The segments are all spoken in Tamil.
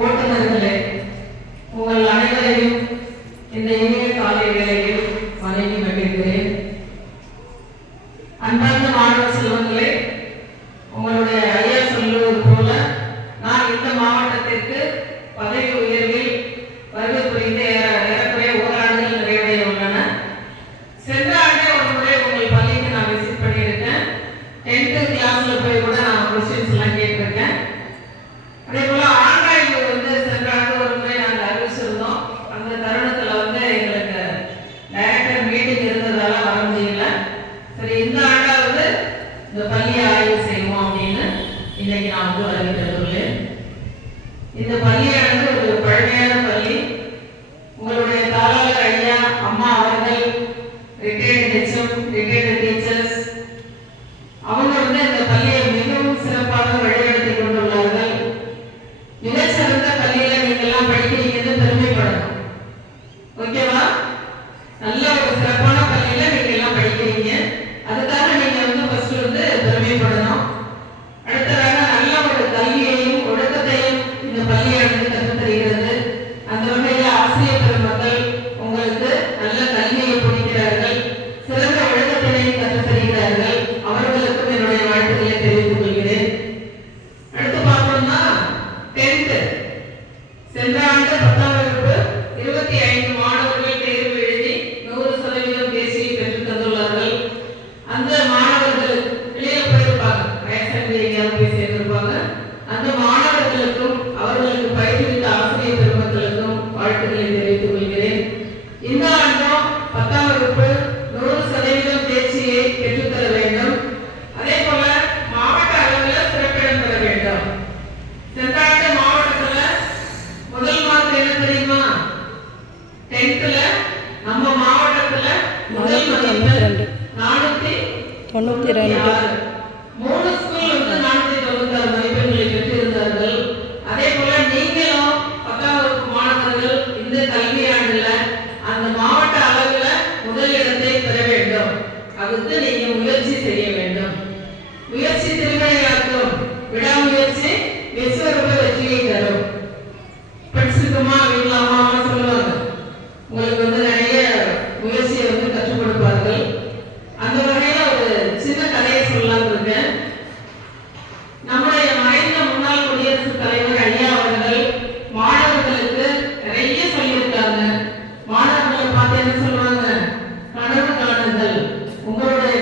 ஓட்டுநர்களே, உங்கள் அனைவரையும் இந்த இனிய காலை வேளையில் வணங்கி மகிழ்கிறேன். அன்பார்ந்த மாணவ செல்வங்களே, உங்களுடைய ஐயா சொல்லுவது போல நான் இந்த மாவட்டத்திற்கு பதவி உயர்வில் வருகை புரிந்து ஏறக்குறைய ஓராண்டுகள் நிறைவடைய உள்ளன. சென்ற ஆண்டே ஒரு முறை உங்கள் பள்ளிக்கு நான் விசிட் பண்ணியிருக்கேன். 10th கிளாஸ்ல போய் கூட நான் கொஸ்டின்ஸ் எல்லாம் கேட்டிருக்கேன். அதே போல ஆன்லைன்ல சென்ற ஆண்டு ஒரு முறை நாங்கள் அறிவிச்சிருந்தோம். அந்த தருணத்துல எங்களுக்கு டைரக்டர் மீட்டிங் இருந்ததால வர முடியல. சரி, இந்த ஆண்டாவது இந்த பள்ளியை ஆய்வு செய்வோம் அப்படின்னு இன்னைக்கு நான் வருகை தந்துள்ளேன். இந்த பள்ளியானது ஒரு பழமையான பள்ளி. உங்களுடைய தாளாளர் ஐயா அம்மா அவர்கள் ரிட்டையர்டு ஹெச்எம், ரிட்டையர்டு டீச்சர்ஸ், அவங்க இந்த பள்ளியை மிகவும் சிறப்பாக வழிநடத்தி கொண்டுள்ளார்கள். மிகச்சிறந்த பள்ளியில நீங்க எல்லாம் படிக்கிறீங்கன்னு பெருமைப்படணும். ஓகேவா? நல்ல ஒரு சிறப்பான பள்ளியில நீங்க எல்லாம் படிக்கிறீங்க. அதுக்காக நீங்க ஃபர்ஸ்ட் பெருமைப்படணும். அடுத்ததாக நல்ல ஒரு கல்வியையும் ஒழுக்கத்தையும் இந்த பள்ளியானது கற்றுத் தருகிறது. அந்த வகையில் ஆசிரியர் பெருமக்கள் உங்களுக்கு நல்ல கல்வியை கொடுக்கிறார்கள், சிறந்த ஒழுக்கத்தினையும் கற்றுத் தருகிறார்கள். அவர்களுக்கும் என்னுடைய வாழ்த்துக்களை தெரிவித்துக் கொள்கிறேன். அடுத்து பார்த்தோம்னா 10th சென்ற ஆண்டு 10ஆம் வகுப்பு 25 மாணவர்கள் தேர்வு எழுதி 100% தேசிய பெற்றுத் தந்துள்ளார்கள். அந்த மாணவர்கள் வெளியே போயிருப்பாங்க, எங்கேயாவது போய் சேர்ந்திருப்பாங்க. அந்த மாணவர்களுக்கும் அவர்களுக்கு பயிற்றுவித்த ஆசிரியர் பெருமக்களுக்கும் வாழ்த்துக்களை தெரிவித்துக் கொள்கிறேன். இந்த ஆண்டும் 10ஆம் வகுப்பு 100% தேர்ச்சியை பெற்றுத்தர வேண்டும். அதே போல மாவட்ட அளவில் சிறப்பிடம் பெற வேண்டும். சென்ற ஆண்டு மாவட்டத்துல முதல் மார்க் என்ன தெரியுமா? 10th நம்ம மாவட்டத்துல முதல் மதிப்பெண் 492. 3 ஸ்கூல் 496 மதிப்பெண்களை பெற்றிருந்தார்கள். அதே போல நீங்களும் 10ஆம் வகுப்பு மாணவர்கள் இந்த கல்வியாண்டுல அந்த மாவட்ட அளவில் முதல் இடத்தை பெற வேண்டும். அதுக்கு நீங்க முயற்சி செய்ய வேண்டும். முயற்சி திருவிளையாட்டும், விடாமுயற்சி விஸ்வரூப வெற்றியை தரும். படிச்சுக்குமா வீங்களாமா சொல்லுவாங்க. உங்களுக்கு நிறைய முயற்சியை கற்றுக் கொடுப்பார்கள். அந்த வகையில ஒரு சின்ன கதையை சொல்லலாம் இருக்கேன். நம்முடைய மறைந்த முன்னாள் குடியரசுத் தலைவர் ஐயா அவர்கள் மாணவர்களுக்கு நிறைய சொல்லியிருக்காங்க. மாணவர்களை பார்த்து என்ன சொல்லுவாங்க? கனவு காணுங்கள். உங்களுடைய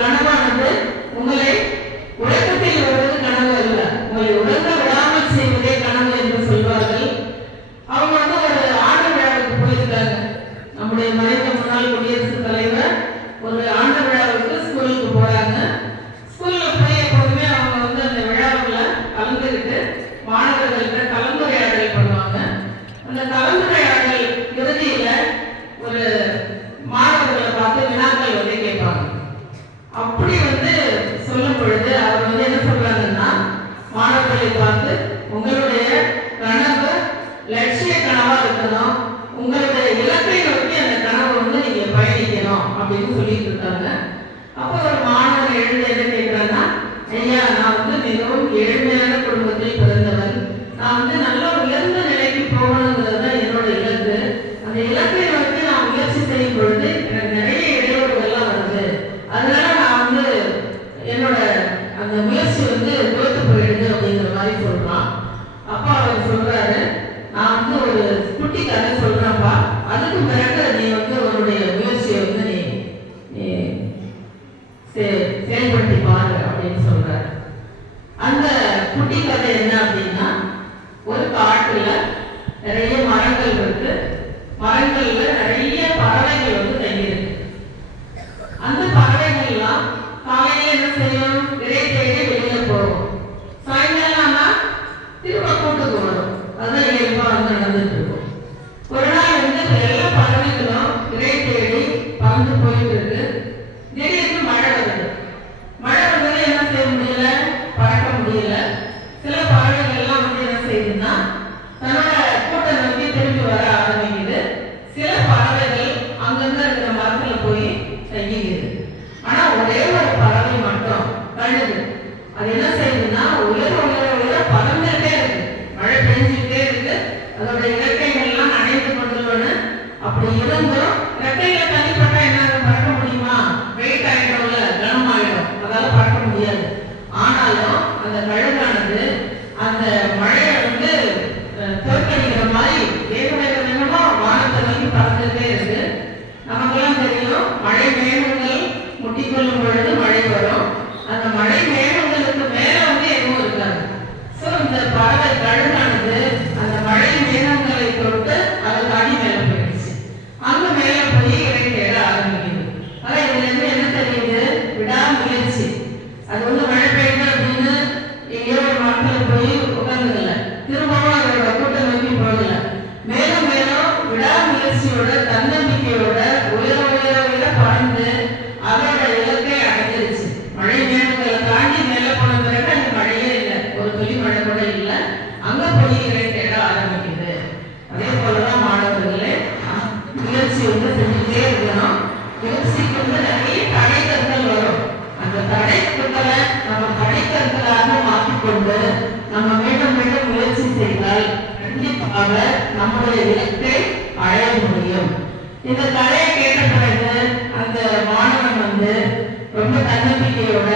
கனவானது உங்களை உலகத்தில் வருவது கனவு அல்ல, உங்களை உலக விடாமல் செய்வதே கனவு என்று சொல்வார்கள். அவங்க ஒரு ஆண்டு விழாவுக்கு போயிருக்காங்க. நம்முடைய மறைந்த முன்னாள் குடியரசுத் தலைவர் ஒரு ஆண்டு விழாவுக்கு ஸ்கூலுக்கு போறாங்க. ஸ்கூல்ல போய் எப்போதுமே அவங்க அந்த விழாவில் கலந்துக்கிட்டு மாணவர்கள்ட்ட கலந்துரையாடல் பண்ணுவாங்க. அந்த கலந்துரையாடல் இறுதியில ஒரு மாணவர்களை பார்த்து வினாக்கள் கேட்பாங்க. அப்படி சொல்லும் பொழுது அவர் என்ன சொல்றாங்கன்னா, மாணவர்களை பார்த்து உங்களுடைய கனவு லட்சிய கனவா இருக்கணும், உங்களுடைய இலக்கை நோக்கி அந்த கனவு நீங்க பயணிக்கணும் அப்படின்னு சொல்லிட்டு இருக்காங்க. அப்போ ஒரு மாணவர் எழுந்து என்ன கேட்கிறாங்கன்னா, ஐயா நான் மிகவும் ஏழ்மையான குடும்பத்தில் பிறந்தவன், நான் நல்ல உயர்ந்த நிலைக்கு போகணுங்கிறது தான் என்னோட இலக்கு. அந்த இலக்கை நோக்கி நான் முயற்சி செய்யும் பொழுது எனக்கு நிறைய இடையூறுகள்லாம் வருது. அதனால நான் என்னோட அந்த முயற்சி தோற்று போயிடுது அப்படிங்கிற மாதிரி சொல்றான். அப்பா அவர் சொல்றாரு, நான் ஒரு குட்டி கதை சொல்றேன்ப்பா, அதுக்கு பிறகு நீ உன்னுடைய முயற்சியை நீ செயல்படுத்தி பாரு அப்படின்னு சொல்றாரு. அந்த குட்டி கதை என்ன அப்படின்னா, ஒரு காட்டுல நிறைய மரங்கள் இருக்கு. மரங்கள்ல நிறைய பறவைகள் தங்கியிருக்கு. அந்த பறவைகள்லாம் காலையில என்ன செய்யும்? இறை தேடி வெளியில போகும். சாயங்காலம் ஆனா திரும்ப கூட்டுக்கு வரும். அதுதான் இயல்பா நடந்துட்டு இருக்கும். ஒரு நாள் எல்லா பறவைகளும் இறை தேடி பறந்து போயிட்டு இருக்கு. திடீர்னு மழை வருது. மழை வந்தது என்ன செய்ய முடியல? பறக்க முடியல. சில பறவைகள் எல்லாம் என்ன செய்யுதுன்னா தன்னோட கூட்டை நோக்கி திரும்பி வர ஆரம்பிக்குது. சில பறவைகள் அங்கிருந்து இருக்கிற மரத்துல போய் தங்கிக்குது. ஆனா ஒரே ஒரு பறவை மட்டும் கழுது. அது என்ன செய்யுதுன்னா உயர உயர உயர பறந்துட்டே இருக்கு. மழை பெஞ்சுக்கிட்டே இருக்கு. இந்த பறவை கழுகானது அந்த மழை மேகங்களை தொட்டு அதை தாண்டி மேல போயிடுச்சு. அங்க மேல போய் இறை தேட ஆரம்பிக்குது. ஆனா இதுல இருந்து என்ன தெரியுது? விடாமுயற்சி. அது வந்து மழை பெய்யுது அப்படின்னு எங்கேயோ ஒரு மரத்துல போய் உட்கார்ந்ததில்ல, திரும்பவும் அதோட கூட்டம் நோக்கி போகல. மேலும் மேலும் விடாமுயற்சியோட தன்னம்பிக்கையோட உயர உயர உயர பறந்து அதோட இலக்கை அடைஞ்சிருச்சு. மழை மேகங்களை தாண்டி மேல போன பிறகு அந்த மழையே இல்லை, ஒரு துளி மழை கூட இல்லை. அங்க போய் இறை தேட ஆரம்பிக்குது. அதே போலதான் மாணவர்களே, முயற்சி வந்து செஞ்சுட்டே இருக்கணும். முயற்சிக்கு வந்து நிறைய தடைக்கற்கள் வரும். அந்த தடைக்கற்களை நம்ம தடைக்கற்களாக மாற்றிக்கொண்டு நம்ம மீண்டும் மீண்டும் முயற்சி செய்தால் கண்டிப்பாக நம்முடைய இலக்கை அடைய முடியும். இந்த கதையை கேட்ட பிறகு அந்த மாணவன் வந்து ரொம்ப தன்னம்பிக்கையோட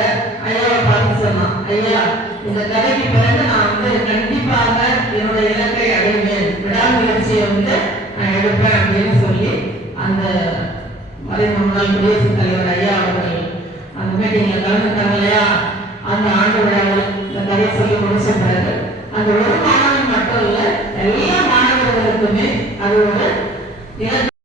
ஐயாவை பார்த்து சொன்னான், ஐயா இந்த கதைக்கு பிறகு நான் வந்து கண்டிப்பாக என்னுடைய இலக்கை அடைவேன், விடாமுயற்சியை வந்து நான் எடுப்பேன் அப்படின்னு சொல்லி அந்த மறைந்த முன்னாள் குடியரசுத் தலைவர் ஐயா அவர்கள் அந்த மீட்டிங்ல கலந்துட்டாங்க இல்லையா. அந்த ஆண்டு விழாவில் இந்த கதையை சொல்லி முடிச்ச பிறகு அந்த ஒரு மாணவன் மட்டும் இல்லை, எல்லா மாணவர்களுக்குமே அது ஒரு இலக்கு